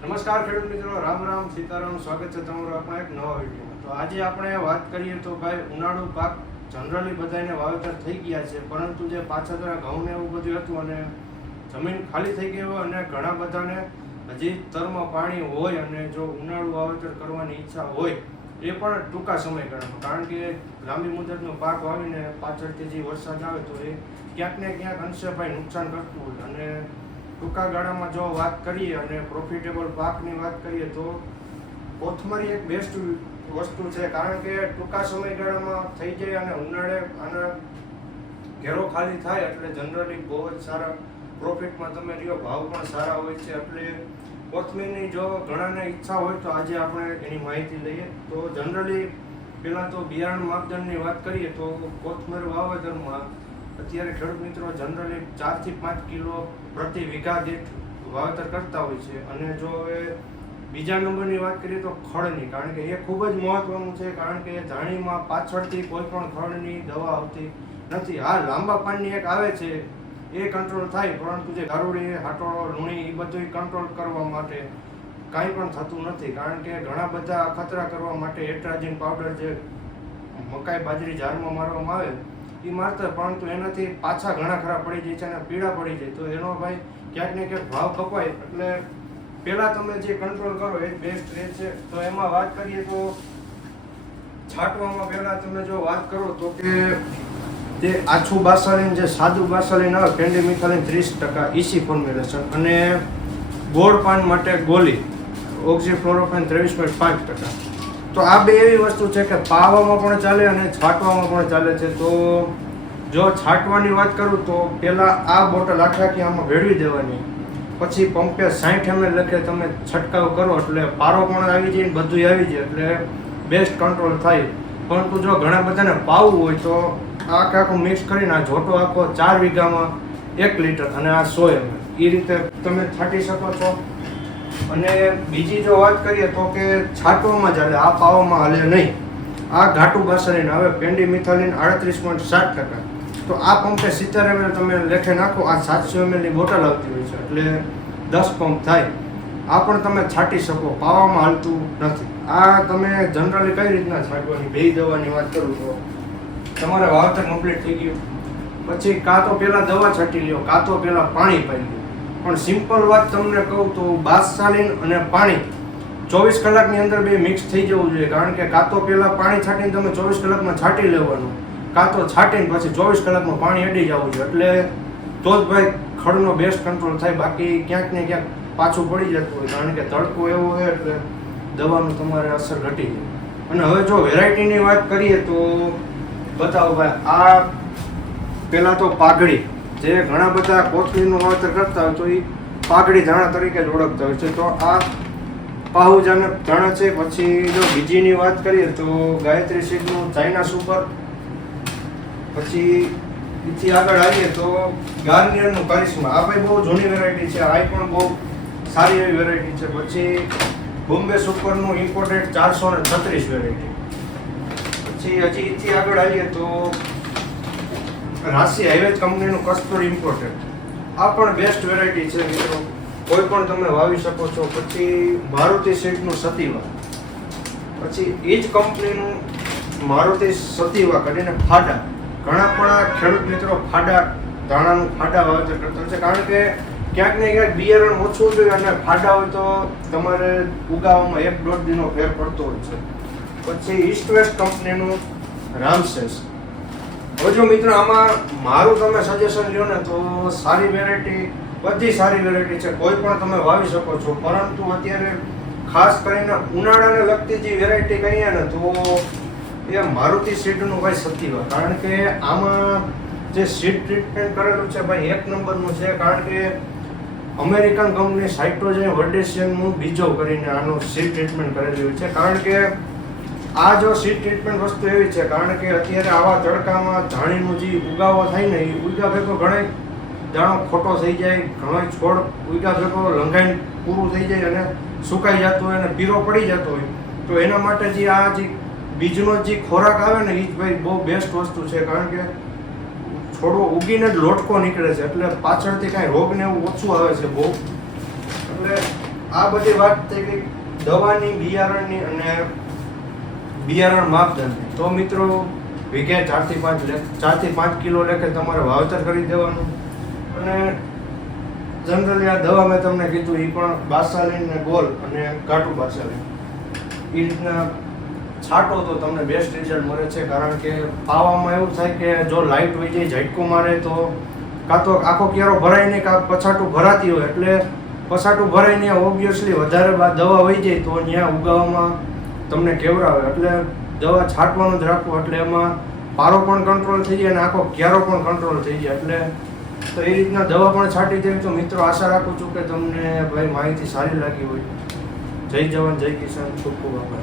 નમસ્કાર ખેડૂત મિત્રો, રામ રામ, સીતારામ, સ્વાગત છે તમારું આપણા એક નવા વિડીયોમાં. તો આજે આપણે વાત કરીએ તો ભાઈ ઉનાળુ પાક જનરલી બધાને વાવેતર થઈ ગયા છે, પરંતુ જે પાછા જરા ઘઉં એવું બધું હતું અને જમીન ખાલી થઈ ગઈ હોય અને ઘણા બધાને હજી તરમાં પાણી હોય અને જો ઉનાળુ વાવેતર કરવાની ઈચ્છા હોય, એ પણ ટૂંકા સમયગાળામાં. કારણ કે લાંબી મુદતનો પાક વાવીને પાછળથી જે વરસાદ આવે તો એ ક્યાંક ને ક્યાંક અંશે ભાઈ નુકસાન કરતું હોય અને ટૂંકા ગાળામાં જો વાત કરીએ અને પ્રોફિટેબલ પાકની વાત કરીએ તો કોથમરી એક બેસ્ટ વસ્તુ છે, કારણ કે ટૂંકા સમયગાળામાં થઈ જાય અને ઉનાળે આના ઘેરો ખાલી થાય એટલે જનરલી બહુ જ સારા પ્રોફિટમાં તમે રહ્યો, ભાવ પણ સારા હોય છે. એટલે કોથમીરની જો ઘણાને ઈચ્છા હોય તો આજે આપણે એની માહિતી લઈએ. તો જનરલી પહેલાં તો બિયારણ માપદંડની વાત કરીએ તો કોથમીર વાવેતરમાં અત્યારે ખેડૂત મિત્રો જનરલી ચારથી પાંચ કિલો પ્રતિ વીઘા દીઠ વાવેતર કરતા હોય છે. અને જો હવે બીજા નંબરની વાત કરીએ તો ખળની, કારણ કે એ ખૂબ જ મહત્વનું છે, કારણ કે ધાણીમાં પાછળથી કોઈ પણ ખળની દવા આવતી નથી. હા, લાંબા પાનની એક આવે છે, એ કંટ્રોલ થાય, પરંતુ જે ગારુડી હાટોળો લૂણી એ બધું કંટ્રોલ કરવા માટે કાંઈ પણ થતું નથી. કારણ કે ઘણા બધા અખતરા કરવા માટે એટ્રાજિન પાવડર જે મકાઈ બાજરી ઝાડમાં મારવામાં આવે એ મારતા, પરંતુ એનાથી પાછા ઘણા ખરા પડી જાય છે અને પીળા પડી જાય. તો એનો ભાઈ ક્યાંક ને ક્યાંક ભાવ કપાય. એટલે પહેલાં તમે જે કંટ્રોલ કરો એ બેસ્ટ રહે છે. તો એમાં વાત કરીએ તો છાંટવામાં પહેલાં તમે જો વાત કરો તો કે જે આછું બાસાલીન જે સાદું બાસાલીન આવે કેન્ડી મિથાલીન ત્રીસ ટકા ઇસી ફોર્મ્યુલેશન અને ગોળ પાન માટે ગોલી ઓક્સીફ્લોરોફેન ત્રેવીસ પોઈન્ટ પાંચ ટકા. તો આ બે એવી વસ્તુ છે કે પાવામાં પણ ચાલે અને છાંટવામાં પણ ચાલે છે. તો જો છાંટવાની વાત કરું તો પહેલાં આ બોટલ આખાકી આમાં ભેળવી દેવાની. પછી પંપે સાઠ એમએલ લખે તમે છંટકાવ કરો એટલે પારો પણ આવી જાય ને બધું આવી જાય એટલે બેસ્ટ કંટ્રોલ થાય. પરંતુ જો ઘણા બધાને પાવું હોય તો આખે આખું મિક્સ કરીને આ જોટો આખો ચાર વીઘામાં એક લીટર અને આ સો એમએલ એ રીતે તમે છાંટી શકો છો. અને બીજી જો વાત કરીએ તો કે છાંટવામાં ચાલે આ પાવામાં હાલે નહીં, આ ઘાટું બાસરીને હવે પેન્ડી મિથાલીન આડત્રીસ પોઈન્ટ સાત ટકા. તો આ પંપે સિત્તેર એમએલ તમે લેખે નાખો, આ સાતસો એમએલની બોટલ આવતી હોય છે, એટલે દસ પંપ થાય. આ પણ તમે છાંટી શકો, પાવામાં હાલતું નથી. આ તમે જનરલી કઈ રીતના છાંટવાની બે દવાની વાત કરું તો? તમારે વાવતર કમ્પ્લીટ થઈ ગયું. પછી કાં તો પહેલાં દવા છાંટી લ્યો, કાં તો પહેલાં પાણી પાઈ લ્યો. પણ સિમ્પલ વાત તમને કહું તો બાસસાલીન અને પાણી ચોવીસ કલાકની અંદર બે મિક્સ થઈ જવું જોઈએ. કારણ કે કાં તો પહેલાં પાણી છાંટીને તમે ચોવીસ કલાકમાં છાંટી લેવાનું, કાં તો છાંટીને પછી ચોવીસ કલાકમાં પાણી અડી જવું જોઈએ. એટલે તો જ ભાઈ ખડનો બેસ્ટ કંટ્રોલ થાય, બાકી ક્યાંક ને ક્યાંક પાછું પડી જતું હોય. કારણ કે તડકો એવો હોય એટલે દવાનું તમારે અસર ઘટી જાય. અને હવે જો વેરાયટીની વાત કરીએ તો બતાવો ભાઈ, આ પહેલાં તો પાઘડી જે ઘણા બધા કોથમીરનું વાવેતર કરતા હોય તો એ પાઘડી ધાણા તરીકે જ ઓળખતા હોય છે. તો આ પાહુજાનક ધાણા છે. પછી જો બીજીની વાત કરીએ તો ગાયત્રી સીડનું ચાઇના સુપર પછી એથી આગળ આવીએ તો ગાર્નિયરનું કરિશ્મા. આ ભાઈ બહુ જૂની વેરાયટી છે. આ પણ બહુ સારી એવી વેરાયટી છે. પછી બોમ્બે સુપરનું ઇમ્પોર્ટેડ ચારસો ને છત્રીસ વેરાયટી. પછી હજી એથી આગળ આવીએ તો રાશિ હાઈવે કંપનીનું કસ્તુર ઇમ્પોર્ટેડ આ પણ બેસ્ટ વેરાયટી છે મિત્રો. કોઈ પણ તમે વાવી શકો છો. પછી મારુતિ સીટનું સતીવા. પછી એ જ કંપનીનું મારુતિ સતીવા કરીને ફાડા. ઘણા પણ ખેડૂત મિત્રો ફાડા, ધાણાનું ફાડા વાવેતર કરતા છે. કારણ કે ક્યાંક ને ક્યાંક બિયારણ ઓછું જોઈએ અને ફાડા હોય તો તમારે ઉગાવવામાં એક દોઢ દિનો ફેર પડતો હોય છે. પછી ઈસ્ટ વેસ્ટ કંપનીનું રામસેસ જો મિત્રો આમાં મારું તમે સજેશન લ્યો ને તો સારી વેરાયટી બધી સારી વેરાયટી છે. કોઈ પણ તમે વાવી શકો છો. પરંતુ અત્યારે ખાસ કરીને ઉનાળાને લગતી જે વેરાયટી કહીએ ને તો એ મારુતિ સીડનું ભાઈ સતીવા કારણ કે આમાં જે સીડ ટ્રીટમેન્ટ કરેલું છે ભાઈ એક નંબરનું છે. કારણ કે અમેરિકન કંપની સાઇટ્રોજન વર્ડેશિયનનું બીજો કરીને આનું સીડ ટ્રીટમેન્ટ કરેલું છે. કારણ કે આ જો સીડ ટ્રીટમેન્ટ વસ્તુ એવી છે, કારણ કે અત્યારે આવા તડકામાં ધાણીનું જે ઉગાવો થાય ને, એ ઉગા ભેગો ઘણા દાણો ખોટો થઈ જાય ઘણો છોડ ઉગા ભેગો લંઘાઈને પૂરું થઈ જાય અને સુકાઈ જતું હોય અને પીરો પડી જતો હોય. તો એના માટે જે આ જે બીજનો જે ખોરાક આવે ને, એ જ ભાઈ બહુ બેસ્ટ વસ્તુ છે, કારણ કે છોડવો ઉગીને જ લોટકો નીકળે છે, એટલે પાછળથી કાંઈ રોગ ને એવું ઓછું આવે છે બહુ. એટલે આ બધી વાત થઈ ગઈ દવાની બિયારણની અને બિયારણ માપદંડ. તો મિત્રો, વીઘે ચારથી પાંચ ચારથી પાંચ કિલો લેખે તમારે વાવેતર કરી દેવાનું. અને જનરલી આ દવા મેં તમને કીધું એ પણ બાસાલીન ને ગોલ અને કાટુ બાસાલીન એ રીતના છાંટો તો તમને બેસ્ટ રિઝલ્ટ મળે છે, કારણ કે પાવામાં એવું થાય કે જો લાઇટ હોય જાય, ઝટકો મારે તો કાં તો આખો ક્યારો ભરાય નહીં, કાં પછાટું ભરાતી હોય. એટલે પછાટું ભરાય નહીં ઓબ્વિયસલી વધારે દવા હોય જાય તો ત્યાં ઉગાવવામાં તમને કેવરાવે એટલે દવા છાંટવાનું જ રાખવું. એટલે એમાં પારો પણ કંટ્રોલ થઈ જાય અને આખો ક્યારો પણ કંટ્રોલ થઈ જાય. એટલે તો એ રીતના દવા પણ છાંટી જાય તો મિત્રો, આશા રાખું છું કે તમને ભાઈ માહિતી સારી લાગી હોય. જય જવાન, જય કિસાન. ખૂબ ખૂબ આભાર.